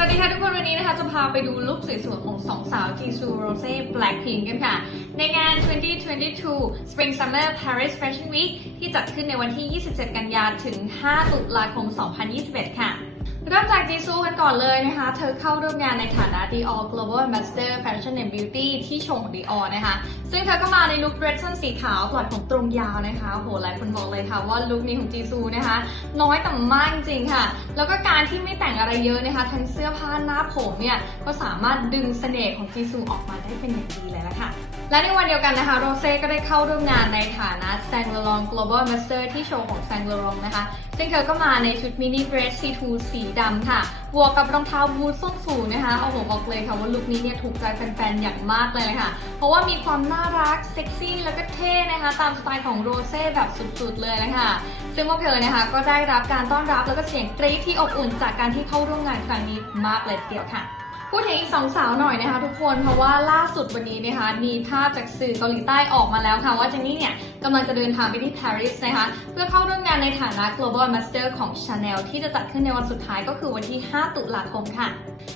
สวัสดีค่ะทุกคนวันนี้นะคะจะพาไปดูลุคสวยๆของสองสาวจีซูโรเซ่แบล็คพิงกันค่ะ ในงาน 2022 Spring Summer Paris Fashion Week ที่จัดขึ้นในวันที่ 27 กันยายนถึง 5 ตุลาคม 2021 ค่ะ เริ่มจากจีซูกันก่อนเลยนะคะ เธอเข้าร่วมงานในฐานะ Dior Global Ambassador Fashion and Beauty ที่โชว์ของ Dior นะคะ ซึ่งเธอก็มาในลุคเดรสสั้นสีขาวปลอดผมตรงยาวนะคะโหหลายคนบอกเลยค่ะว่าลุคนี้ของจีซูนะคะ น้อยแต่มากจริงค่ะ แล้วก็การที่ไม่แต่งอะไรเยอะนะคะ ทั้งเสื้อผ้าหน้าผมเนี่ย ก็สามารถดึงเสน่ห์ของจีซูออกมาได้เป็นอย่างดีเลยละค่ะ และในวันเดียวกันนะคะโรเซ่ก็ได้เข้าร่วมงานในฐานะ s a n g l o r o n Global Master ที่โชว์ของ s a n g l o r o n นะคะ ซึ่งเธอก็มาในชุดมินิเดรส C2 สีดำค่ะบวกกับรองเท้าบูทส้นสูงนะคะโอ้โหบอกเลยค่ะว่าลุคนี้เนี่ยถูกใจแฟนๆ อย่างมากเลยละค่ะ เพราะว่ามีความน่ารักเซ็กซี่แล้วก็เท่นะคะ ตามสไตล์ของโรเซ่แบบสุดๆเลยละค่ะซึ่งพวกเธอนะคะก็ได้รับการต้อนรับแล้วก็เสียงกรี๊ดที่อบอุ่นจากการที่เข้าร่วมงานครั้งนี้มากเลยทีเดียวค่ะ พูดถึงอีกสองสาวหน่อยนะคะทุกคนเพราะว่าล่าสุดวันนี้นะคะมีภาพจากสื่อเกาหลีใต้ออกมาแล้วค่ะ ว่าเจนนี่เนี่ยกำลังจะเดินทางไปที่ปารีสนะคะ เพื่อเข้าร่วมงานในฐานะ global ambassador ของ Chanel ที่จะจัดขึ้นในวันสุดท้ายก็คือวันที่ 5 ตุลาคมค่ะ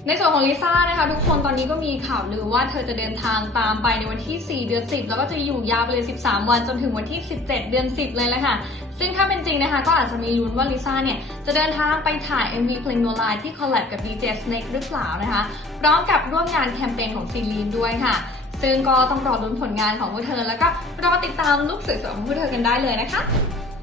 ในส่วนของลิซ่านะคะ ทุกคนตอนนี้ก็มีข่าวลือว่าเธอจะเดินทางตามไปในวันที่ 4 เดือน 10 แล้วก็จะอยู่ยาวไปเลย 13 วันจนถึงวันที่ 17 เดือน 10 เลยแหละค่ะ ซึ่งถ้าเป็นจริงนะคะ ก็อาจจะมีลุ้นว่าลิซ่าเนี่ยจะเดินทางไปถ่าย MV เพลง No Lie ที่คอลแลบกับ DJ Snake หรือเปล่านะคะพร้อมกับร่วมงานแคมเปญของซีรีนด้วยค่ะ ซึ่งก็ต้องรอลุ้นผลงานของพวกเธอ แล้วก็รอติดตามลุคสวยๆของพวกเธอกันได้เลยนะคะ